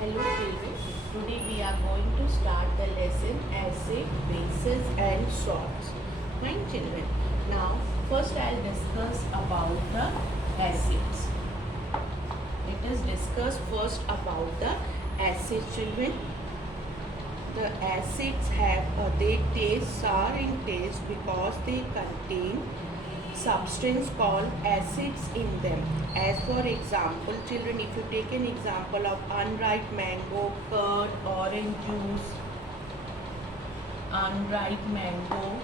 Hello children, today we are going to start the lesson acid, bases and salts. Fine children. Now first I'll discuss about the acids. Let us discuss first about the acids children. The acids they taste sour in taste because they contain substance called acids in them. As for example, children, if you take an example of unripe mango, curd, orange juice, unripe mango,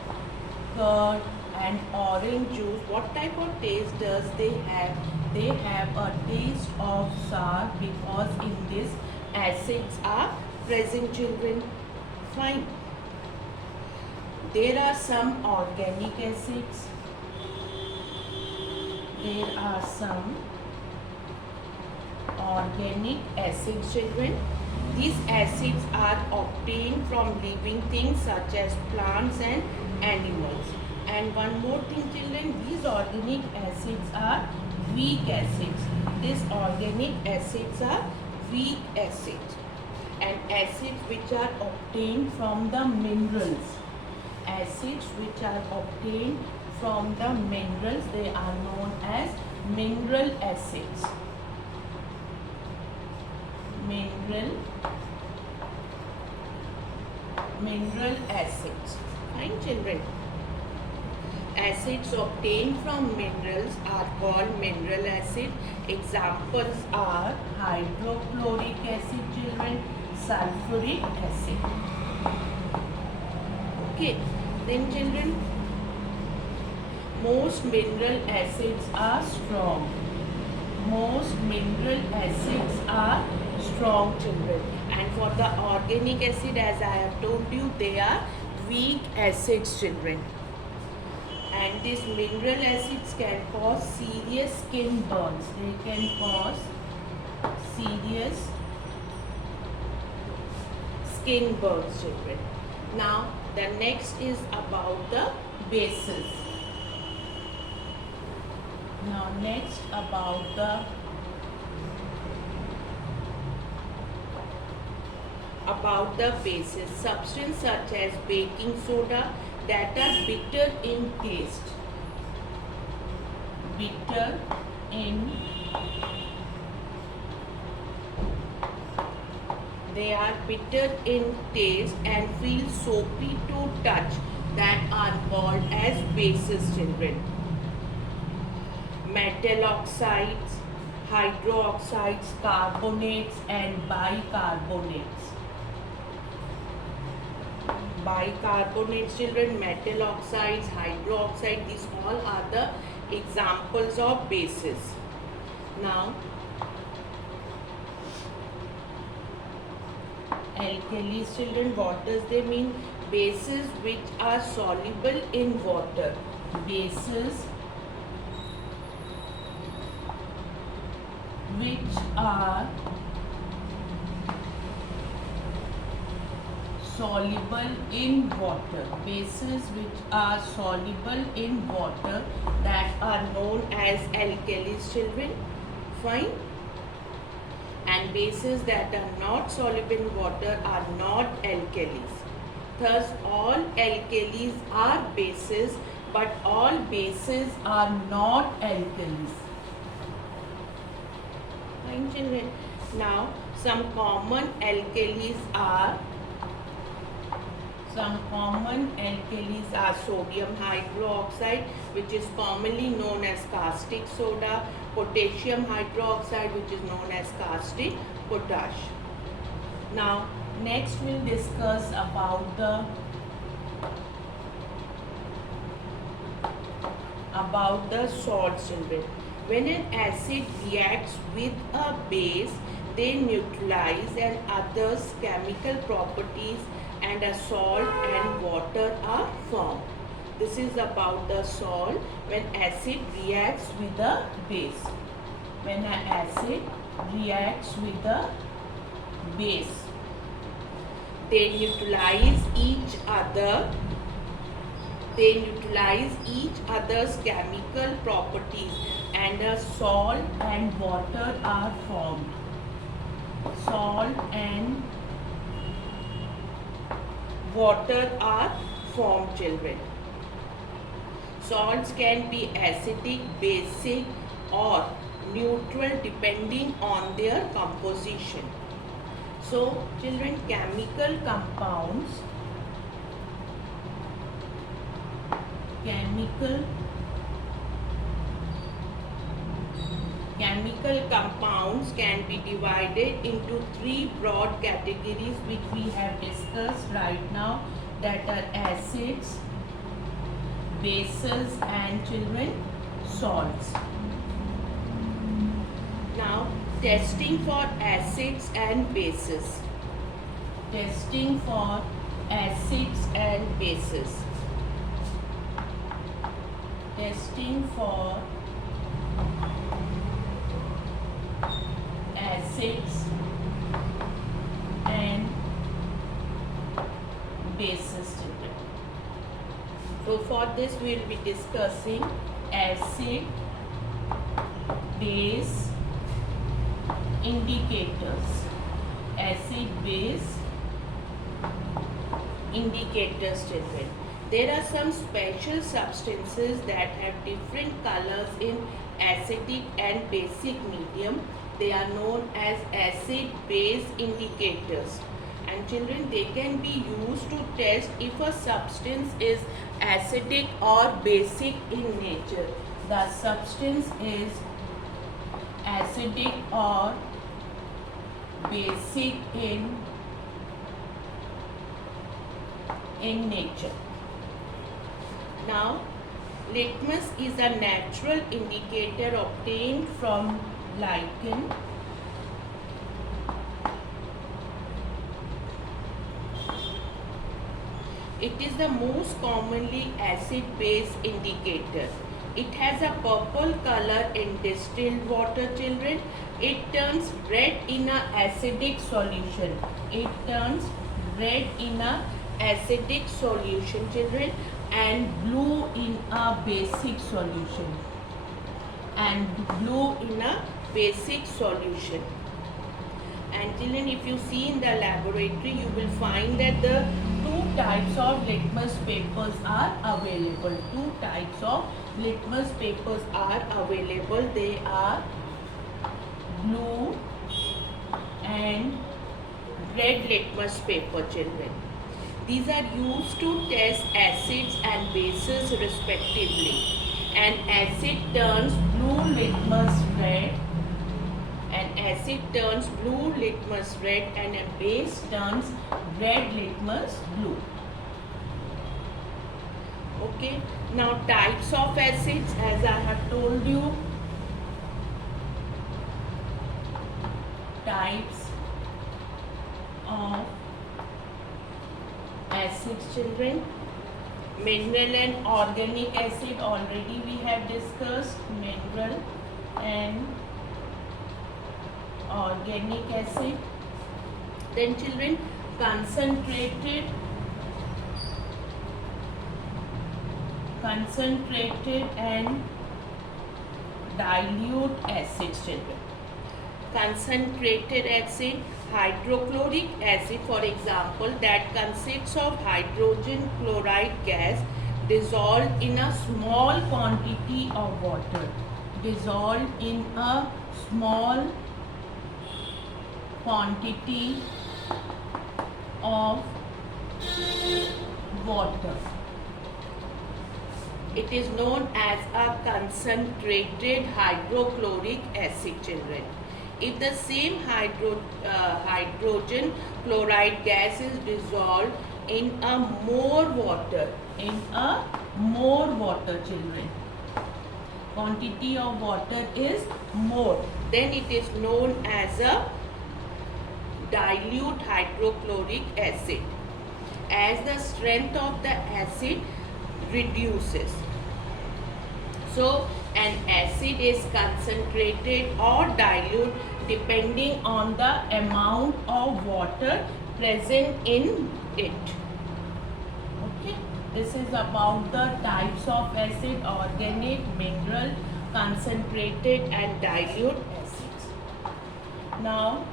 curd and orange juice, what type of taste does they have? They have a taste of sour because in this acids are present children. Fine. There are some organic acids. There are some organic acids children. These acids are obtained from living things such as plants and animals. And one more thing children, these organic acids are weak acids. These organic acids are weak acids. And acids which are obtained from the minerals. Acids which are obtained from the minerals, they are known as mineral acids. Mineral acids. Fine children. Acids obtained from minerals are called mineral acid. Examples are hydrochloric acid children, sulfuric acid. Okay, then children, most mineral acids are strong. Most mineral acids are strong children. And for the organic acid, as I have told you, they are weak acids children. And these mineral acids can cause serious skin burns. They can cause serious skin burns children. Now the next is about the bases. Now next about the bases. Substance such as baking soda that are bitter in taste. Bitter in They are bitter in taste and feel soapy to touch, that are called as bases children. Metal oxides, hydroxides, carbonates and bicarbonates. Bicarbonates children, metal oxides, hydroxide, these all are the examples of bases. Now alkalis children, what does they mean? Bases which are soluble in water. Bases which are soluble in water. Bases which are soluble in water, that are known as alkalis children. Fine. And bases that are not soluble in water are not alkalis. Thus all alkalis are bases, but all bases are not alkalis. Fine children. Now some common alkalis are sodium hydroxide, which is commonly known as caustic soda, potassium hydroxide, which is known as caustic potash. Now next we'll discuss about the salts children. When an acid reacts with a base, they neutralize, and others chemical properties and a salt and water are formed. This is about the salt when acid reacts with a base. When an acid reacts with a base, they neutralize each other's chemical properties, and a salt and water are formed. salt and water are formed, children. Salts can be acidic, basic or neutral depending on their composition. So, children, chemical compounds can be divided into three broad categories which we have discussed right now, that are acids, bases and, children, salts. Now, testing for acids and bases. Testing for acids and bases. Testing for acids and bases, children. So for this we will be discussing acid base indicators. Acid base indicators, children. There are some special substances that have different colors in acidic and basic medium. They are known as acid base indicators. And children, they can be used to test if a substance is acidic or basic in nature. The substance is acidic or basic in nature. Now, litmus is a natural indicator obtained from lichen. It is the most commonly acid-base indicator. It has a purple color in distilled water, children. It turns red in a acidic solution. It turns red in a acidic solution, children, and blue in a basic solution. And blue in a basic solution. And children, if you see in the laboratory, you will find that the two types of litmus papers are available. Two types of litmus papers are available. They are blue and red litmus paper, children. These are used to test acids and bases respectively. An acid turns blue litmus red. An acid turns blue litmus red and a base turns red litmus blue. Okay. Now types of acids, as I have told you. Types of acids, children. Mineral and organic acid, already we have discussed. Mineral and organic acid. Then children, concentrated and dilute acids, children. Concentrated acid, hydrochloric acid, for example, that consists of hydrogen chloride gas dissolved in a small quantity of water. Dissolved in a small quantity of water. It is known as a concentrated hydrochloric acid, children. If the same hydrogen chloride gas is dissolved in a more water, children, quantity of water is more, then it is known as a dilute hydrochloric acid. As the strength of the acid reduces. So, an acid is concentrated or dilute depending on the amount of water present in it. Okay, this is about the types of acid: organic, mineral, concentrated and dilute acids. Now,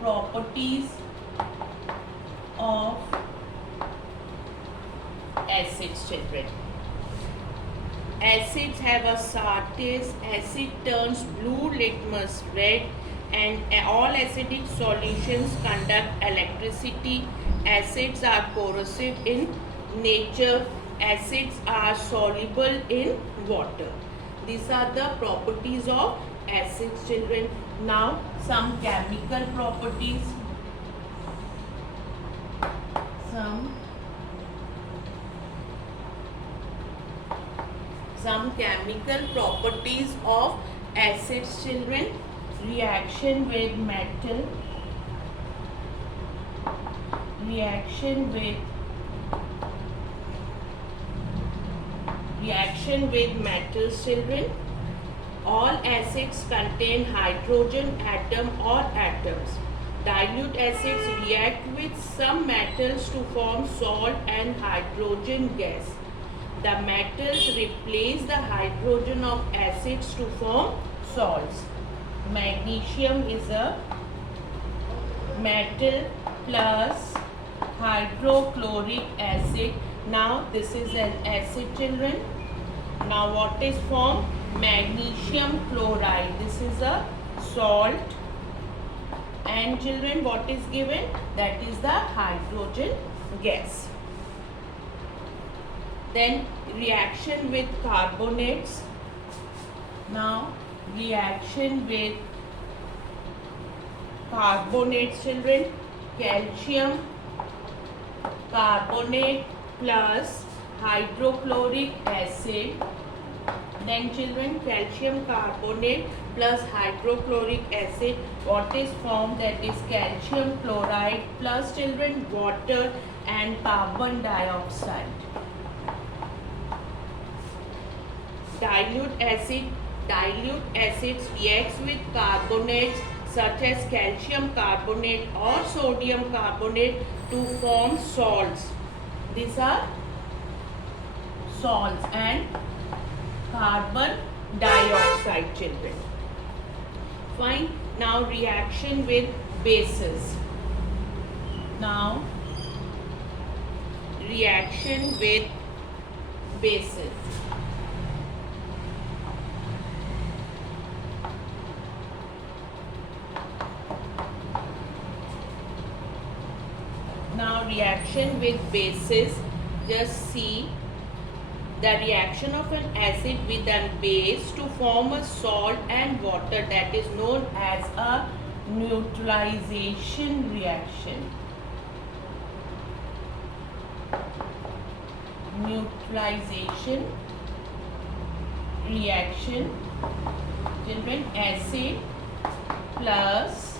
properties of acids, children. Acids have a sour taste. Acid turns blue litmus red, and all acidic solutions conduct electricity. Acids are corrosive in nature. Acids are soluble in water. These are the properties of acids, children. Now some chemical properties. Some chemical properties of acids, children. Reaction with metal. Reaction with metals, children. All acids contain hydrogen atom or atoms. Dilute acids react with some metals to form salt and hydrogen gas. The metals replace the hydrogen of acids to form salts. Magnesium is a metal plus hydrochloric acid. Now this is an acid, children. Now what is formed? Magnesium chloride. This is a salt. And children, what is given? That is the hydrogen gas. Then reaction with carbonates. Now reaction with carbonates, children. Calcium carbonate plus hydrochloric acid. Then children, calcium carbonate plus hydrochloric acid. What is formed? That is calcium chloride plus, children, water and carbon dioxide. Dilute acids reacts with carbonates such as calcium carbonate or sodium carbonate to form salts. These are salts and carbon dioxide, children. Fine. Now reaction with bases. Now reaction with bases. Now reaction with bases, just see the reaction of an acid with a base to form a salt and water, that is known as a neutralization reaction. Neutralization reaction, children. Acid plus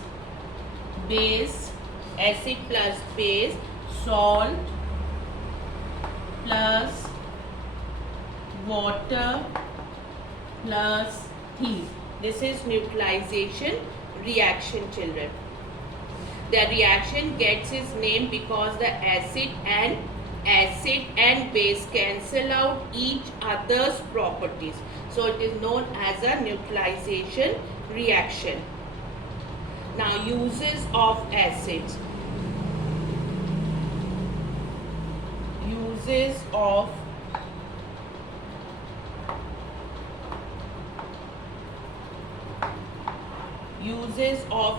base, acid plus base, salt plus water plus heat. This is neutralization reaction, children. The reaction gets its name because the acid and base cancel out each other's properties. So it is known as a neutralization reaction. Now uses of acids. Uses of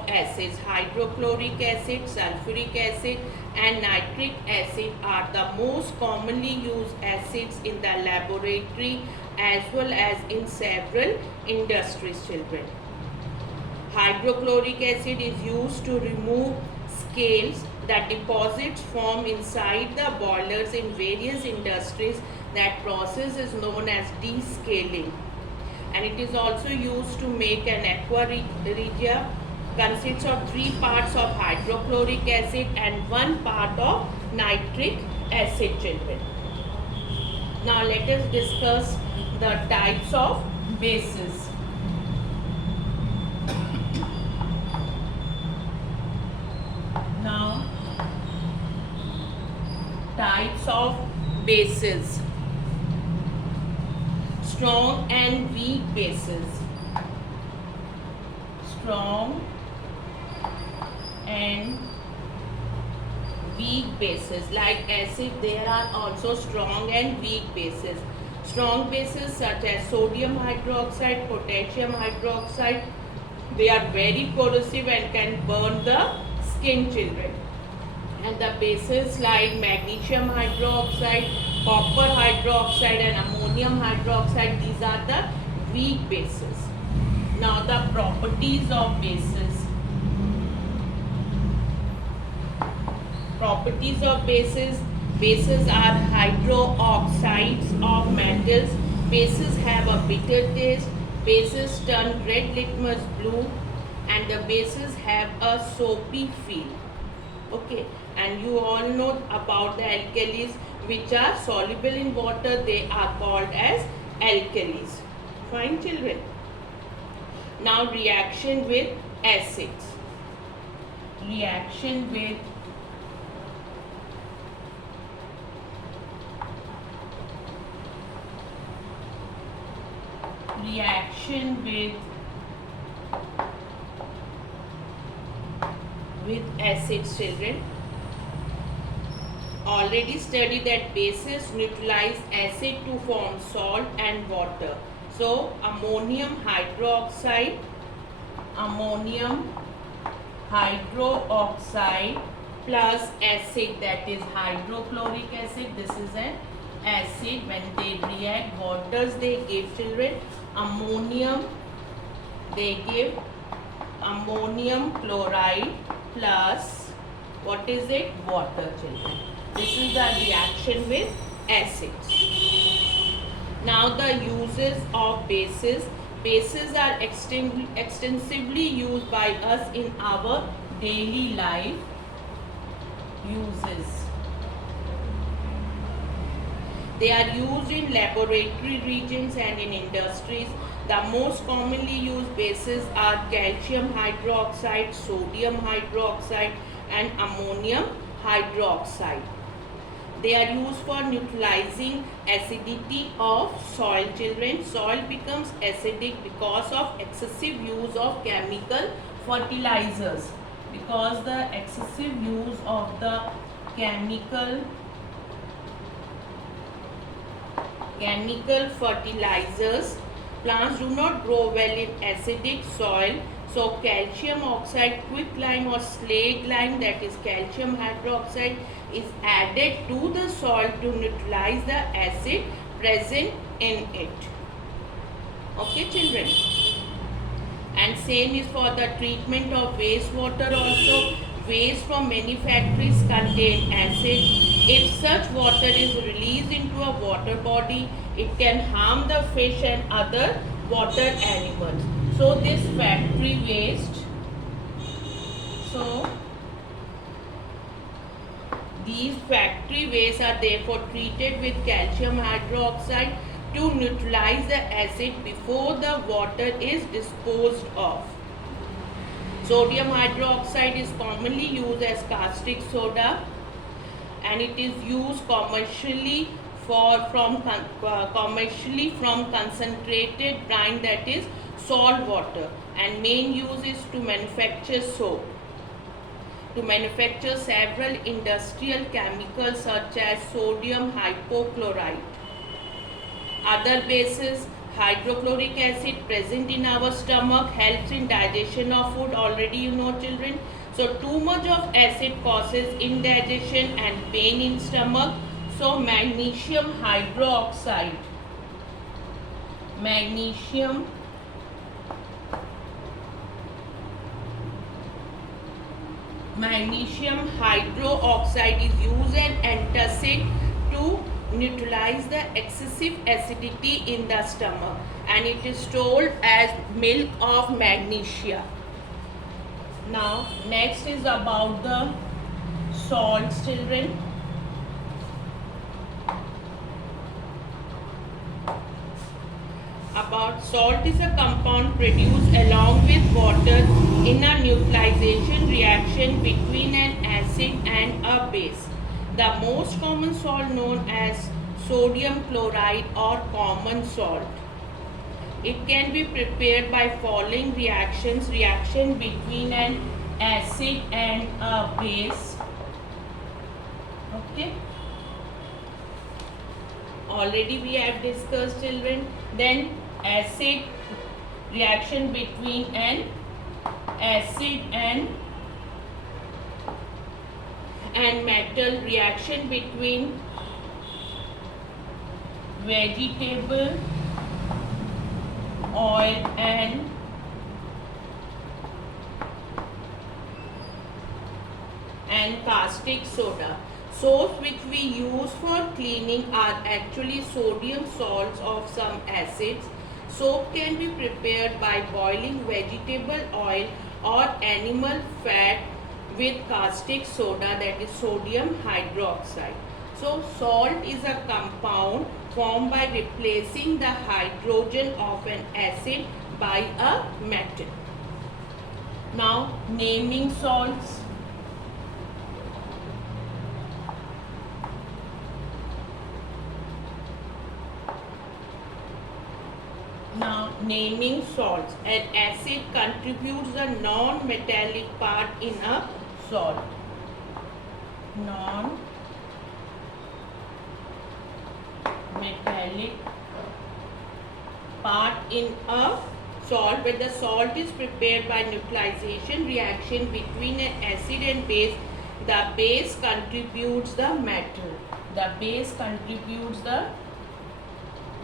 acids. Hydrochloric acid, sulfuric acid and nitric acid are the most commonly used acids in the laboratory as well as in several industries, children. Hydrochloric acid is used to remove scales that deposits form inside the boilers in various industries. That process is known as descaling. And it is also used to make an aqua regia. Consists of 3 parts of hydrochloric acid and 1 part of nitric acid, children. Now let us discuss the types of bases. Now types of bases. Strong and weak bases. Strong bases. Like acid, there are also strong and weak bases. Strong bases such as sodium hydroxide, potassium hydroxide, they are very corrosive and can burn the skin, children. And the bases like magnesium hydroxide, copper hydroxide and ammonium hydroxide, these are the weak bases. Now the properties of bases. Properties of bases. Bases are hydroxides of metals. Bases have a bitter taste. Bases turn red litmus blue, and the bases have a soapy feel. Okay, and you all know about the alkalis which are soluble in water. They are called as alkalis. Fine, children. Now reaction with acids. Reaction with acids, children. Already studied that bases neutralize acid to form salt and water. So ammonium hydroxide plus acid, that is hydrochloric acid. This is an acid. When they react, what does they give, children? Ammonium. They give ammonium chloride plus, what is it? Water, children. This is the reaction with acids. Now the uses of bases. Bases are extensively used by us in our daily life. Uses. They are used in laboratory regions and in industries. The most commonly used bases are calcium hydroxide, sodium hydroxide and ammonium hydroxide. They are used for neutralizing acidity of soil, children. Soil becomes acidic because of excessive use of chemical fertilizers. Because the excessive use of the chemical fertilizers, plants do not grow well in acidic soil. So calcium oxide, quicklime or slaked lime, that is calcium hydroxide, is added to the soil to neutralize the acid present in it. Okay, children. And same is for the treatment of wastewater also. Waste from many factories contain acid. If such water is released into a water body, it can harm the fish and other water animals. So this factory waste, these factory wastes are therefore treated with calcium hydroxide to neutralize the acid before the water is disposed of. Sodium hydroxide is commonly used as caustic soda, and it is used commercially from concentrated brine, that is salt water, and main use is to manufacture soap. To manufacture several industrial chemicals such as sodium hypochlorite. Other bases, hydrochloric acid present in our stomach helps in digestion of food. Already you know, children. So too much of acid causes indigestion and pain in stomach. So magnesium hydroxide is used as antacid to neutralize the excessive acidity in the stomach, and it is sold as milk of magnesia. Now next is about the salts, children. About salt is a compound produced along with water in a neutralization reaction between an acid and a base. The most common salt known as sodium chloride or common salt. It can be prepared by following reactions: reaction between an acid and a base, Okay. Already we have discussed, children. Then acid reaction between an acid and metal, reaction between vegetable oil and caustic soda. Soaps which we use for cleaning are actually sodium salts of some acids. Soap can be prepared by boiling vegetable oil or animal fat with caustic soda, that is sodium hydroxide. So salt is a compound formed by replacing the hydrogen of an acid by a metal. Now naming salts. Now naming salts. An acid contributes the non-metallic part in a salt. Non-metallic part in a salt. When the salt is prepared by neutralization reaction between an acid and base, the base contributes the metal. The base contributes the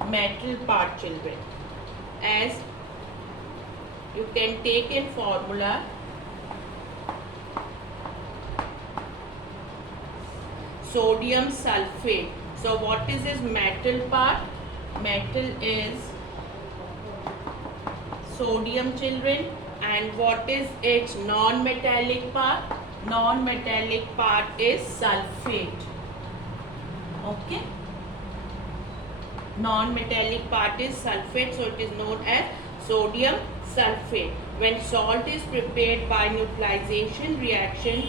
metal part, children. As you can take in formula, sodium sulfate. So what is this metal part? Metal is sodium, children. And what is its non-metallic part? Non-metallic part is sulfate. Okay. Non-metallic part is sulfate, so it is known as sodium sulfate. When salt is prepared by neutralization reaction,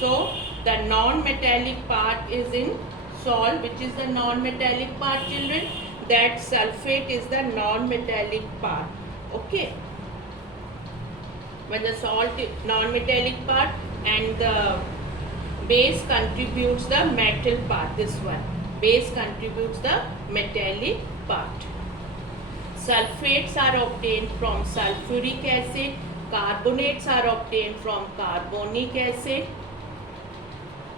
so the non-metallic part is in salt. Which is the non-metallic part, children? That sulfate is the non-metallic part. Okay. When the salt is non-metallic part and the base contributes the metal part, this one. Base contributes the metallic part. Sulfates are obtained from sulfuric acid. Carbonates are obtained from carbonic acid.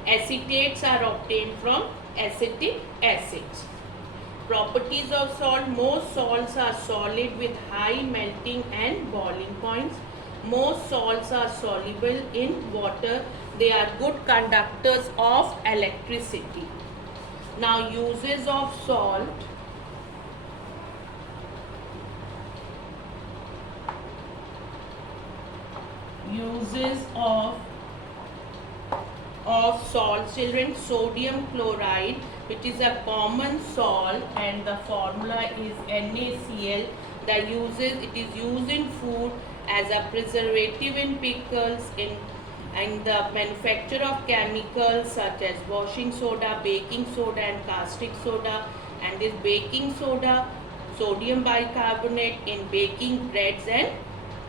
Acetates are obtained from acetic acids. Properties of salt. Most salts are solid with high melting and boiling points. Most salts are soluble in water. They are good conductors of electricity. Now uses of salt. Uses of salt, children. Sodium chloride, which is a common salt and the formula is NaCl. It is used in food as a preservative in pickles, and the manufacture of chemicals such as washing soda, baking soda and caustic soda. And this baking soda, sodium bicarbonate in baking breads and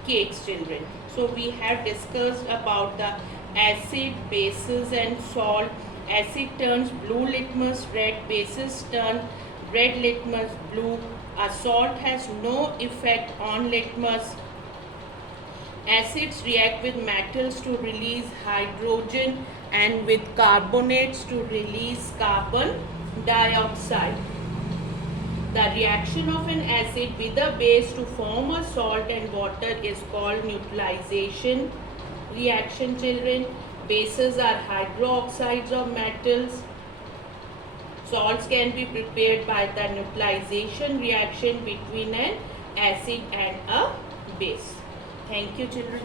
cakes, children. So we have discussed about the acid, bases and salt. Acid turns blue litmus red, bases turn red litmus blue. A salt has no effect on litmus. Acids react with metals to release hydrogen and with carbonates to release carbon dioxide. The reaction of an acid with a base to form a salt and water is called neutralization reaction, children. Bases are hydroxides of metals. Salts can be prepared by the neutralization reaction between an acid and a base. Thank you, children.